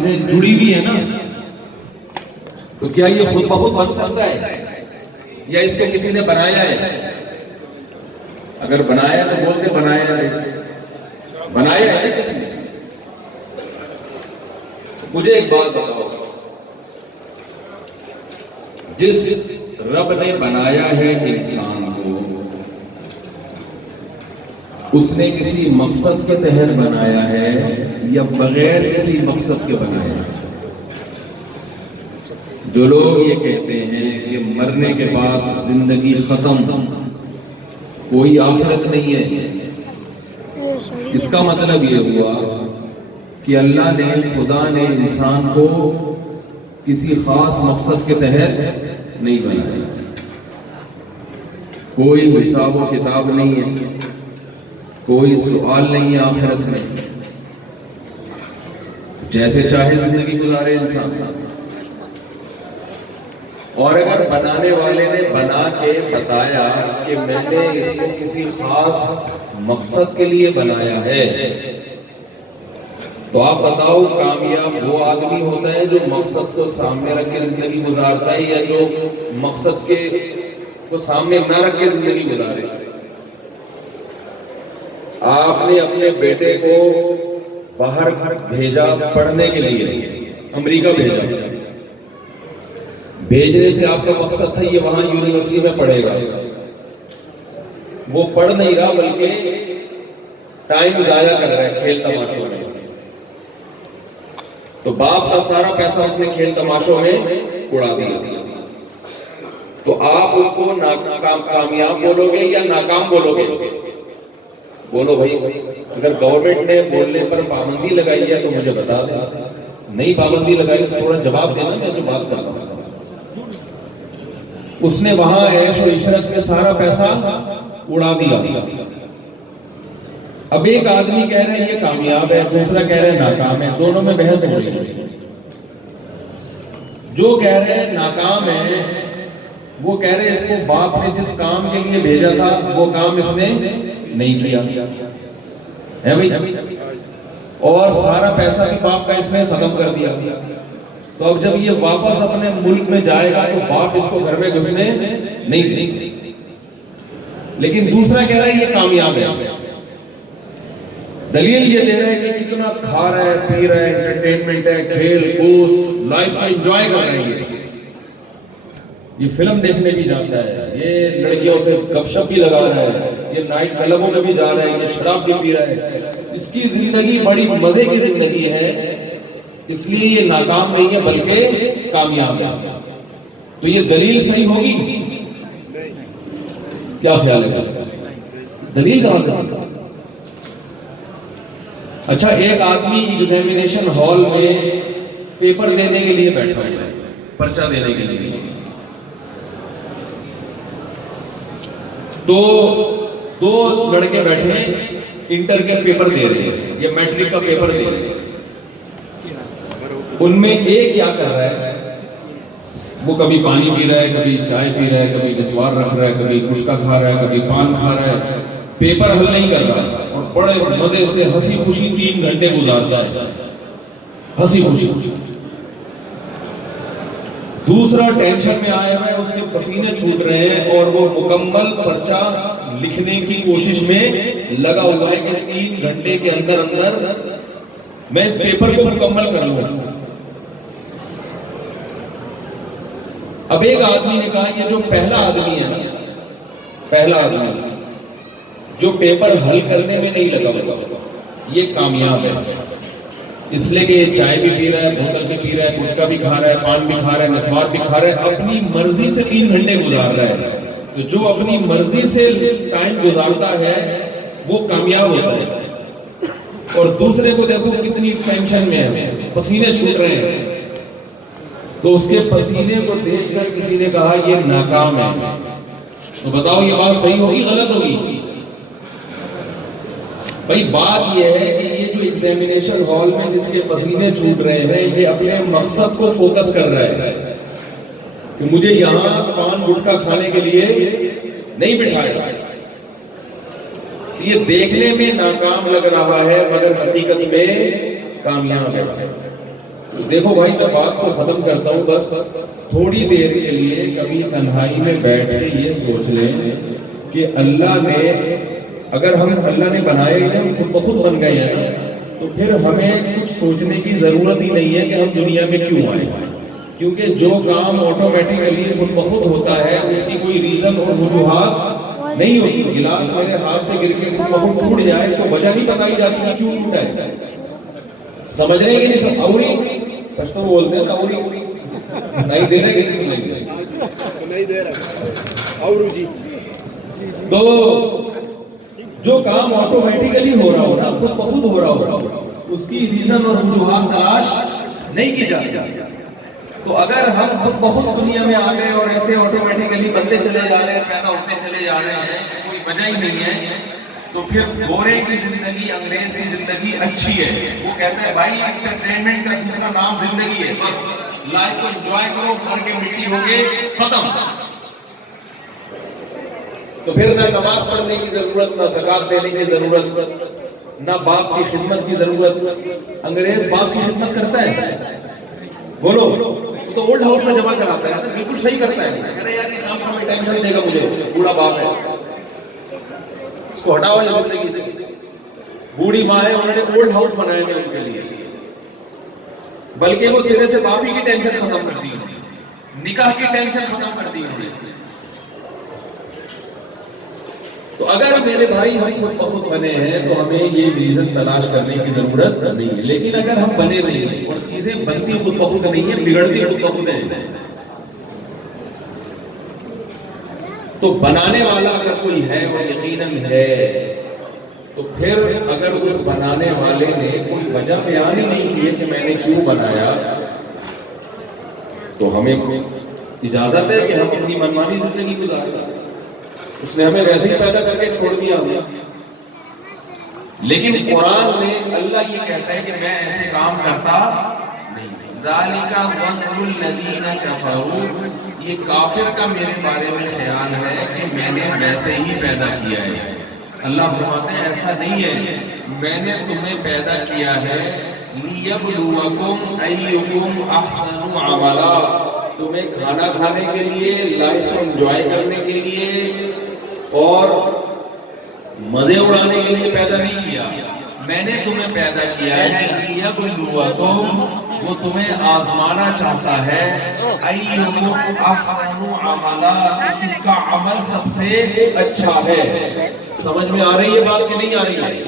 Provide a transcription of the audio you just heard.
چیزیں جڑی ہوئی ہیں نا، تو کیا یہ خود بخود بن سکتا ہے یا اس کو کسی نے بنایا ہے؟ اگر بنایا تو بولتے بنایا ہے، بنایا ہے کسی نے؟ مجھے ایک بات بتاؤ، جس رب نے بنایا ہے انسان کو، اس نے کسی مقصد کے تحت بنایا ہے یا بغیر کسی مقصد کے بنایا ہے؟ جو لوگ یہ کہتے ہیں کہ مرنے کے بعد زندگی ختم، کوئی آخرت نہیں ہے، اس کا مطلب یہ ہوا کہ اللہ نے، خدا نے انسان کو کسی خاص مقصد کے تحت نہیں بنایا۔ کوئی حساب و کتاب نہیں ہے، کوئی سوال نہیں ہے آخرت میں، جیسے چاہے زندگی گزارے انسان۔ اور اگر بنانے والے نے بنا کے بتایا کہ میں نے اس کو کسی خاص مقصد کے لیے بنایا ہے، تو آپ بتاؤ کامیاب وہ آدمی ہوتا ہے جو مقصد کو سامنے رکھ کے زندگی گزارتا ہے یا جو مقصد کے کو سامنے نہ رکھ کے زندگی گزارے؟ آپ نے اپنے بیٹے کو باہر بھیجا پڑھنے کے لیے، امریکہ بھیجا، بھیجنے سے آپ کا مقصد تھا یہ وہاں یونیورسٹی میں پڑھے گا، وہ پڑھ نہیں رہا بلکہ ٹائم ضائع کر رہا ہے کھیل تماشوں میں، تو باپ کا سارا پیسہ اس نے کھیل تماشوں میں اڑا دیا، تو آپ اس کو کامیاب بولو گے یا ناکام بولو گے؟ بولو بھائی، اگر گورنمنٹ نے بولنے پر پابندی لگائی ہے تو مجھے بتا دیں، نہیں پابندی لگائی تو تھوڑا جواب دینا، میں جو بات کرتا ہوں۔ اس نے وہاں عیش و عشرت میں سارا پیسہ اڑا دیا۔ اب ایک آدمی کہہ رہے ہیں یہ کامیاب ہے، دوسرا کہہ رہے ہیں ناکام ہے، دونوں میں بحث ہو رہی ہے۔ جو کہہ رہے ہیں ناکام ہے وہ کہہ رہے ہیں اس کو باپ نے جس کام کے لیے بھیجا تھا وہ کام اس نے نہیں کیا ہے بھائی، اور سارا پیسہ بھی باپ کا اس نے ختم کر دیا۔ تو اب جب یہ واپس اپنے ملک میں جائے گا تو باپ اس کو گھر میں گھسنے نہیں دے گا، لیکن دوسرا کہہ رہا ہے یہ کامیاب ہے۔ دلیل یہ دے رہا ہے کہ کتنا کھا رہا ہے، پی رہا ہے، انٹرٹینمنٹ ہے، کھیل کود، لائف کو انجوائے کر رہا ہے، یہ فلم دیکھنے بھی جاتا ہے، یہ لڑکیوں سے گپ شپ بھی لگا رہا ہے، یہ نائٹ کلبوں میں بھی جا رہا ہے، یہ شراب بھی پی رہا ہے، اس کی زندگی بڑی مزے کی زندگی ہے، اس لیے یہ ناکام نہیں ہے بلکہ کامیاب ہے۔ تو یہ دلیل صحیح ہوگی؟ کیا خیال ہے؟ دلیل کہاں سے سکتا؟ اچھا، ایک آدمی ایگزامینیشن ہال میں پیپر دینے کے لیے بیٹھا ہے، پرچہ دینے کے لیے، تو دو لڑکے بیٹھے انٹر کے پیپر دے رہے ہیں یا میٹرک کا پیپر دے رہے ہیں، ان میں ایک کیا کر رہا ہے، وہ کبھی پانی پی رہا ہے، کبھی چائے پی رہا ہے، کبھی نسوار رکھ رہا ہے، کبھی گٹکا کھا رہا ہے، کبھی پان کھا رہا ہے، پیپر حل نہیں کر رہا اور بڑے مزے سے ہنسی خوشی 3 گھنٹے گزارتا ہے، ہنسی خوشی۔ دوسرا ٹینشن میں آیا ہے، اس کے پسینے چھوٹ رہے ہیں اور وہ مکمل پرچہ لکھنے کی کوشش میں لگا ہوا ہے کہ 3 گھنٹے کے اندر اندر میں اس پیپر کو مکمل کر لوں۔ اب ایک آدمی نے کہا یہ جو پہلا آدمی ہے نا، پہلا آدمی جو پیپر حل کرنے میں نہیں لگا ہوا، یہ کامیاب ہے، اس لیے کہ یہ چائے بھی پی رہا ہے، بوتل بھی پی رہا ہے، گٹکا بھی کھا رہا ہے، پان بھی کھا رہا ہے، نسوار بھی کھا رہا ہے، اپنی مرضی سے 3 گھنٹے گزار رہا ہے۔ تو جو اپنی مرضی سے ٹائم گزارتا ہے وہ کامیاب ہوتا ہے، اور دوسرے کو دیکھو کتنی ٹینشن میں ہے، پسینے چھوٹ رہے ہیں، تو اس کے پسینے کو دیکھ کر کسی نے کہا یہ ناکام ہے۔ تو بتاؤ یہ بات صحیح ہوگی غلط ہوگی؟ بھائی بات یہ ہے کہ یہ جو ایگزامینیشن ہال میں جس کے پسینے چھوٹ رہے ہیں یہ اپنے مقصد کو فوکس کر رہا ہے کہ مجھے یہاں پان گٹکا کھانے کے لیے نہیں بٹھایا، یہ دیکھنے میں ناکام لگ رہا ہے مگر حقیقت میں کامیاب ہے۔ دیکھو بھائی میں بات کو ختم کرتا ہوں، بس تھوڑی دیر کے لیے کبھی تنہائی میں بیٹھ کے یہ سوچ لیں کہ اللہ نے، اگر ہم اللہ نے بنائے ہیں ہم خود بخود بن گئے ہیں نا، تو پھر ہمیں کچھ سوچنے کی ضرورت ہی نہیں ہے کہ ہم دنیا میں کیوں آئے، کیونکہ جو کام آٹومیٹیکلی خود بخود ہوتا ہے اس کی کوئی ریزن اور وجوہات نہیں ہوتی۔ گلاس میرے ہاتھ سے گر کے خود بخود ٹوٹ جائے تو وجہ نہیں بتائی جاتی کہ کیوں ٹوٹا ہے۔ سمجھ رہے ہیں کہ نہیں؟ سب اوری پشتو بولتے ہیں نا، اوری سنائی دے رہے کہ نہیں سنائی دے رہے؟ سنائی دے رہا اور جی تو جو کام آٹومیٹیکلی ہو رہا ہوگا، خود بخود ہو رہا ہوگا، اس کی ریزن اور وجوہات تلاش نہیں کی جاتی۔ تو اگر ہم خود بخود دنیا میں آ گئے اور ایسے آٹومیٹیکلی بنتے چلے جا رہے ہیں، پیدا ہوتے چلے جا رہے ہیں، کوئی وجہ ہی نہیں ہے، تو پھر گورے کی زندگی، انگریز کی زندگی اچھی ہے۔ وہ کہتا ہے بھائی انٹرٹینمنٹ کا دوسرا نام زندگی ہے، بس لائف کو انجوائے کرو، مر کے مٹی ہو کے ختم۔ تو پھر نہ نماز پڑھنے کی ضرورت، نہ زکوٰۃ دینے کی ضرورت، نہ باپ کی خدمت کی ضرورت۔ انگریز باپ کی خدمت کرتا ہے؟ بولو، وہ تو اولڈ ہاؤس میں جمع کراتا ہے، بالکل صحیح کرتا ہے۔ کہہ رہے یار یہ کام کا ٹینشن دے گا مجھے، بوڑھا باپ ہے، اس کو ہٹاؤ یہ زندگی سے۔ بوڑھی ماں ہے، انہوں نے اولڈ ہاؤس بنایا ہے ان کے لیے، بلکہ وہ سرے سے باپ ہی کی ٹینشن ختم کر دی، نکاح کی ٹینشن ختم کر دی انہوں نے۔ تو اگر میرے بھائی ہم خود بخود بنے ہیں تو ہمیں یہ ریزن تلاش کرنے کی ضرورت نہیں ہے، لیکن اگر ہم بنے نہیں ہیں اور چیزیں بنتی خود بخود نہیں ہیں، بگڑتی خود بخود ہیں، تو بنانے والا اگر کوئی ہے وہ یقیناً ہے، تو پھر اگر اس بنانے والے نے کوئی وجہ بیان ہی نہیں کی ہے کہ میں نے کیوں بنایا، تو ہمیں اجازت ہے کہ ہم اپنی منمانی زندگی گزاریں۔ اس نے ہمیں ویسے ہی پیدا کر کے چھوڑ دیا ہمیں، لیکن قرآن میں اللہ یہ کہتا ہے کہ میں ایسے کام کرتا نہیں۔ ذَلِكَ ظَنُّ الَّذِينَ كَفَرُوا، یہ کافر کا میرے بارے میں خیال ہے کہ میں نے ویسے ہی پیدا کیا ہے۔ اللہ فرماتے ہیں ایسا نہیں ہے، میں نے تمہیں پیدا کیا ہے لِيَبْلُوَكُمْ أَيُّكُمْ أَحْسَنُ عَمَلًا، تمہیں کھانا کھانے کے لیے، لائف کو انجوائے کرنے کے لیے اور مزے اڑانے کے لیے پیدا نہیں کیا، میں نے تمہیں پیدا کیا ہے لِيَبْلُوَكُمْ، وہ تمہیں آزمانا چاہتا ہے، أَيُّكُمْ أَحْسَنُ عَمَلًا، کس کا عمل سب سے اچھا ہے۔ سمجھ میں آ رہی ہے بات کہ نہیں آ رہی ہے؟